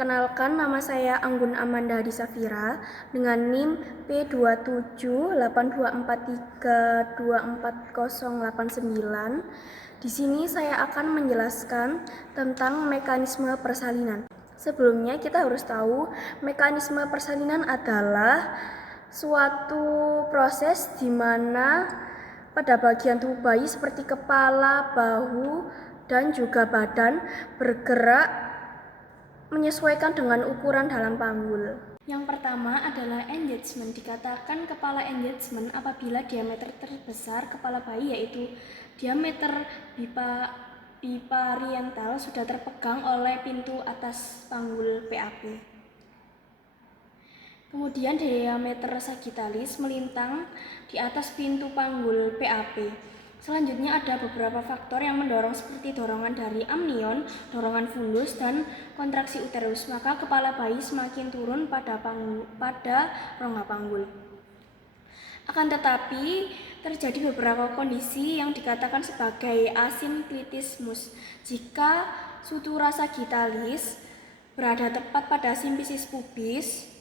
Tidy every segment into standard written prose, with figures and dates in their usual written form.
Perkenalkan, nama saya Anggun Amanda Hadi Safira dengan NIM P278243240809. Di sini saya akan menjelaskan tentang mekanisme persalinan. Sebelumnya kita harus tahu mekanisme persalinan adalah suatu proses di mana pada bagian tubuh bayi seperti kepala, bahu, dan juga badan bergerak menyesuaikan dengan ukuran dalam panggul. Yang pertama adalah engagement. Dikatakan kepala engagement apabila diameter terbesar kepala bayi yaitu diameter bipariental sudah terpegang oleh pintu atas panggul PAP. Kemudian diameter sagittalis melintang di atas pintu panggul PAP. Selanjutnya ada beberapa faktor yang mendorong seperti dorongan dari amnion, dorongan fundus, dan kontraksi uterus. Maka kepala bayi semakin turun pada rongga panggul. Akan tetapi terjadi beberapa kondisi yang dikatakan sebagai asinklitismus. Jika sutura sagittalis berada tepat pada simfisis pubis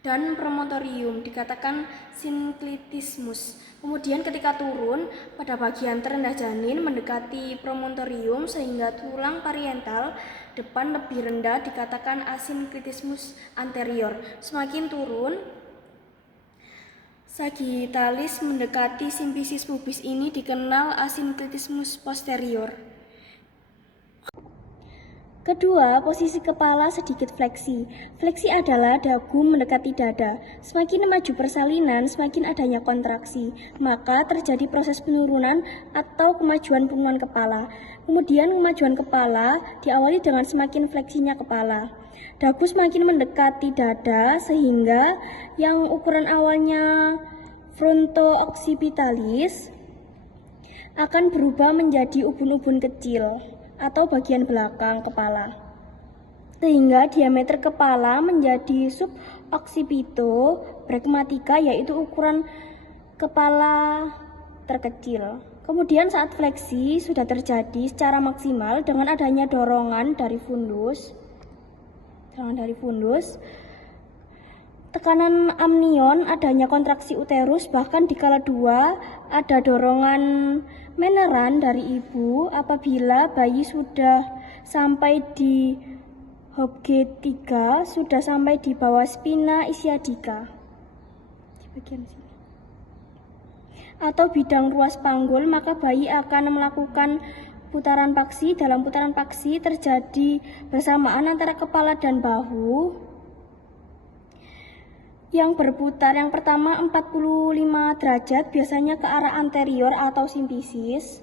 dan promontorium dikatakan sinklitismus. Kemudian ketika turun pada bagian terendah janin mendekati promontorium sehingga tulang pariental depan lebih rendah dikatakan asinklitismus anterior. Semakin turun sagittalis mendekati simfisis pubis ini dikenal asinklitismus posterior. Kedua, posisi kepala sedikit fleksi. Fleksi adalah dagu mendekati dada. Semakin maju persalinan, semakin adanya kontraksi. Maka terjadi proses penurunan atau kemajuan punggungan kepala. Kemudian kemajuan kepala diawali dengan semakin fleksinya kepala. Dagu semakin mendekati dada sehingga yang ukuran awalnya fronto-occipitalis akan berubah menjadi ubun-ubun kecil atau bagian belakang kepala, sehingga diameter kepala menjadi suboccipito bregmatica, yaitu ukuran kepala terkecil. Kemudian saat fleksi sudah terjadi secara maksimal dengan adanya dorongan dari fundus, tekanan amnion, adanya kontraksi uterus, bahkan di kala 2 ada dorongan meneran dari ibu apabila bayi sudah sampai di Hobge 3, sudah sampai di bawah spina ischiadica di bagian sini atau bidang ruas panggul, maka bayi akan melakukan putaran paksi. Dalam putaran paksi terjadi bersamaan antara kepala dan bahu yang berputar. Yang pertama 45 derajat biasanya ke arah anterior atau simfisis,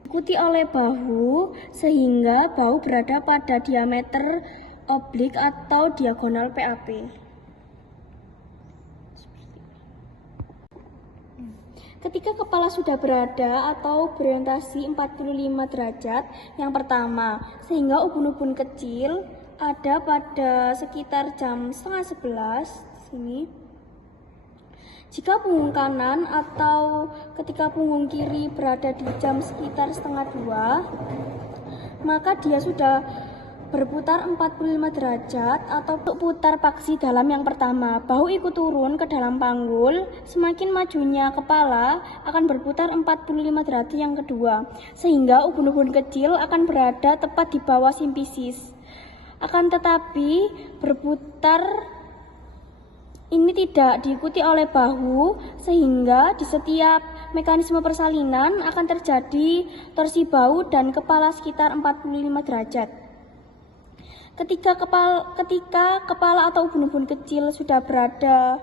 diikuti oleh bahu sehingga bahu berada pada diameter oblik atau diagonal PAP. Ketika kepala sudah berada atau berorientasi 45 derajat yang pertama, sehingga ubun-ubun kecil ada pada sekitar jam 10:30 di sini. Jika punggung kanan atau ketika punggung kiri berada di jam sekitar 1:30, maka dia sudah berputar 45 derajat atau putar paksi dalam yang pertama. Bahu ikut turun ke dalam panggul, semakin majunya kepala akan berputar 45 derajat yang kedua, sehingga ubun-ubun kecil akan berada tepat di bawah simfisis. Akan tetapi berputar ini tidak diikuti oleh bahu, sehingga di setiap mekanisme persalinan akan terjadi torsi bahu dan kepala sekitar 45 derajat. Ketika kepala atau ubun-ubun kecil sudah berada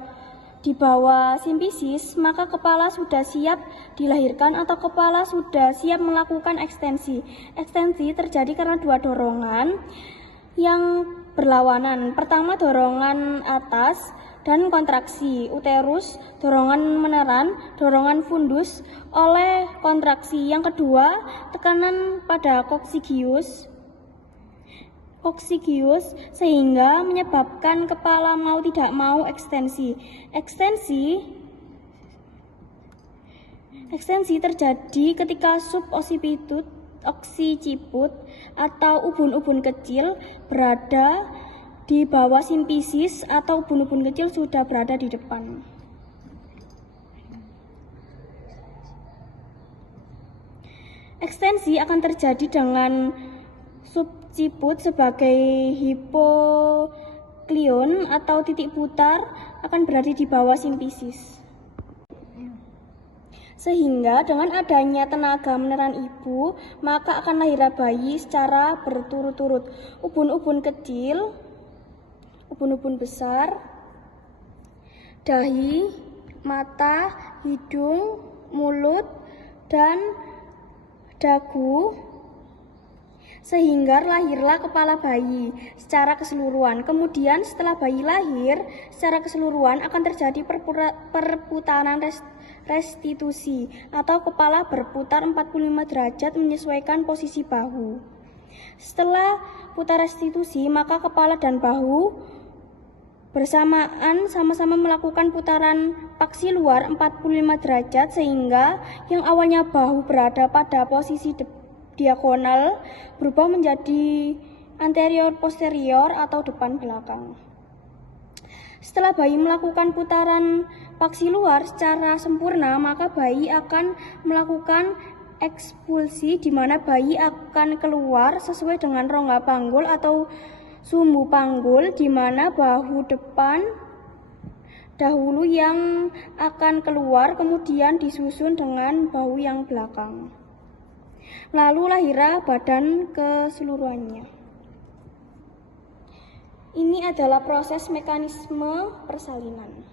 di bawah simfisis, maka kepala sudah siap dilahirkan atau kepala sudah siap melakukan ekstensi. Ekstensi terjadi karena dua dorongan yang berlawanan. Pertama, dorongan atas dan kontraksi uterus, dorongan meneran, dorongan fundus oleh kontraksi. Yang kedua, tekanan pada coccygeus sehingga menyebabkan kepala mau tidak mau ekstensi. Ekstensi terjadi ketika suboccipitut oksiciput atau ubun-ubun kecil berada di bawah simfisis atau ubun-ubun kecil sudah berada di depan. Ekstensi akan terjadi dengan subciput sebagai hipoklion atau titik putar akan berada di bawah simfisis. Sehingga dengan adanya tenaga meneran ibu, maka akan lahirlah bayi secara berturut-turut. Ubun-ubun kecil, ubun-ubun besar, dahi, mata, hidung, mulut, dan dagu, sehingga lahirlah kepala bayi secara keseluruhan. Kemudian setelah bayi lahir secara keseluruhan akan terjadi perputaran restitusi atau kepala berputar 45 derajat menyesuaikan posisi bahu. Setelah putar restitusi, maka kepala dan bahu bersamaan sama-sama melakukan putaran paksi luar 45 derajat sehingga yang awalnya bahu berada pada posisi diagonal berubah menjadi anterior posterior atau depan belakang. Setelah bayi melakukan putaran paksi luar secara sempurna, maka bayi akan melakukan ekspulsi di mana bayi akan keluar sesuai dengan rongga panggul atau sumbu panggul, di mana bahu depan dahulu yang akan keluar, kemudian disusun dengan bahu yang belakang. Lalu lahirlah badan keseluruhannya. Ini adalah proses mekanisme persalinan.